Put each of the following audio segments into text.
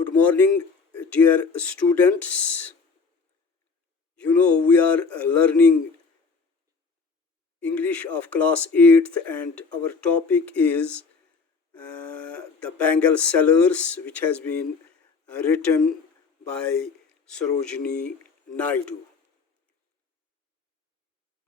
Good morning, dear students. You know, we are learning English of class 8th, and our topic is the Bengal Sellers, which has been written by Sarojini Naidu.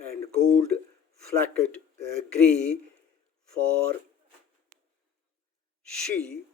and gold flecked grey, for she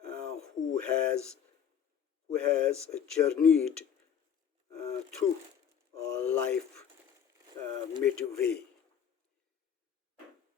who has journeyed through life midway.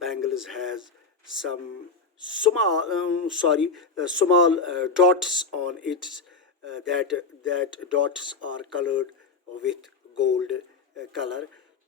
bangles has some small dots on it, that dots are colored with gold color.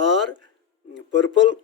are purple,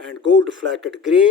and gold flecked grey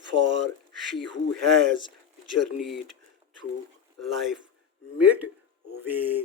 for she who has journeyed through life midway,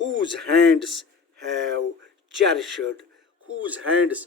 whose hands have cherished, whose hands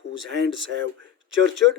whose hands have cherished,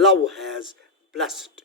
love has blessed।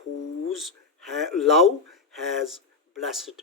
whose love has blessed,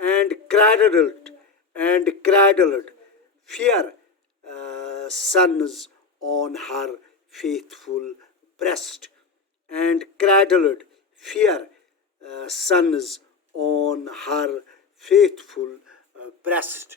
and cradled fear sons on her faithful breast, and cradled fear sons on her faithful breast।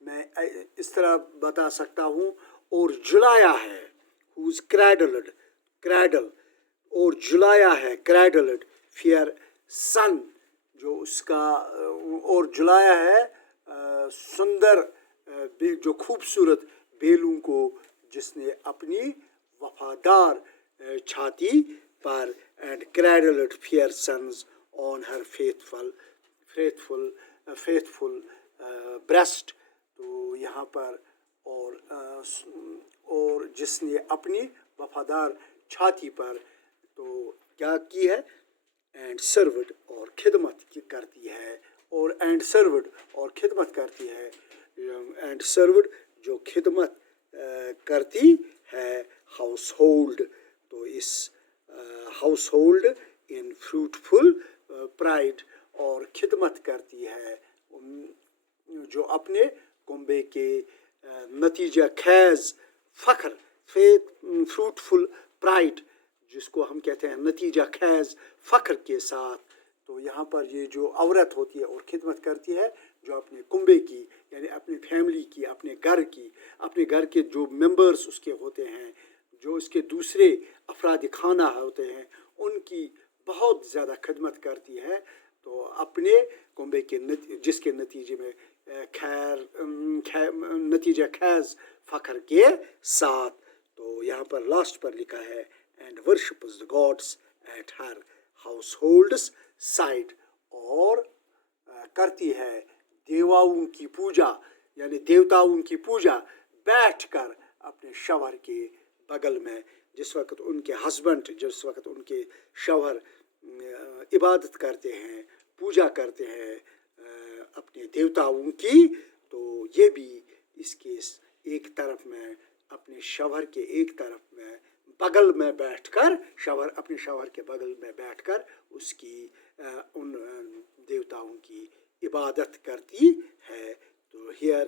میں اس طرح بتا سکتا ہوں. اور جلایا ہے, who's cradled, cradle, اور جلایا ہے, cradled, fear son, جو اس کا, اور جلایا ہے سندر, جو خوبصورت بیلوں کو, جس نے اپنی وفادار چھاتی پر, and cradled fair sons on her faithful breast. تو یہاں پر اور جس نے اپنی وفادار چھاتی پر تو کیا کی ہے, اینڈ سروڈ, اور خدمت کی کرتی ہے, اور اینڈ سروڈ, اور خدمت کرتی ہے, اینڈ سروڈ, جو خدمت کرتی ہے, ہاؤس ہولڈ. تو اس household in fruitful pride, اور خدمت کرتی ہے جو اپنے کنبے کے نتیجہ خیز فخر, فروٹفل پرائڈ, جس کو ہم کہتے ہیں نتیجہ خیز فخر کے ساتھ. تو یہاں پر یہ جو عورت ہوتی ہے اور خدمت کرتی ہے, جو اپنے کنبے کی, یعنی اپنی فیملی کی, اپنے گھر کی, اپنے گھر کے جو ممبرز اس کے ہوتے ہیں, جو اس کے دوسرے افراد خانہ ہوتے ہیں, ان کی بہت زیادہ خدمت کرتی ہے. تو اپنے کنبے کے جس کے نتیجے میں نتیجہ خیز فخر کے ساتھ. تو یہاں پر لاسٹ پر لکھا ہے, and ورشپز the gods at her household's side, اور کرتی ہے دیواؤں کی پوجا, یعنی دیوتاؤں کی پوجا بیٹھ کر اپنے شوہر کے بغل میں. جس وقت ان کے ہسبینڈ, جس وقت ان کے شوہر عبادت کرتے ہیں, پوجا کرتے ہیں اپنے دیوتاؤں کی, تو یہ بھی اس کے ایک طرف میں اپنے شوہر کے ایک طرف میں بغل میں بیٹھ کر, اپنے شوہر کے بغل میں بیٹھ کر اس کی ان دیوتاؤں کی عبادت کرتی ہے. تو here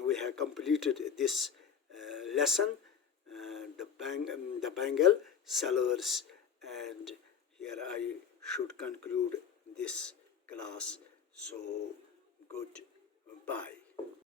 we have completed this lesson, the bangle sellers, and here I should conclude this class. So goodbye.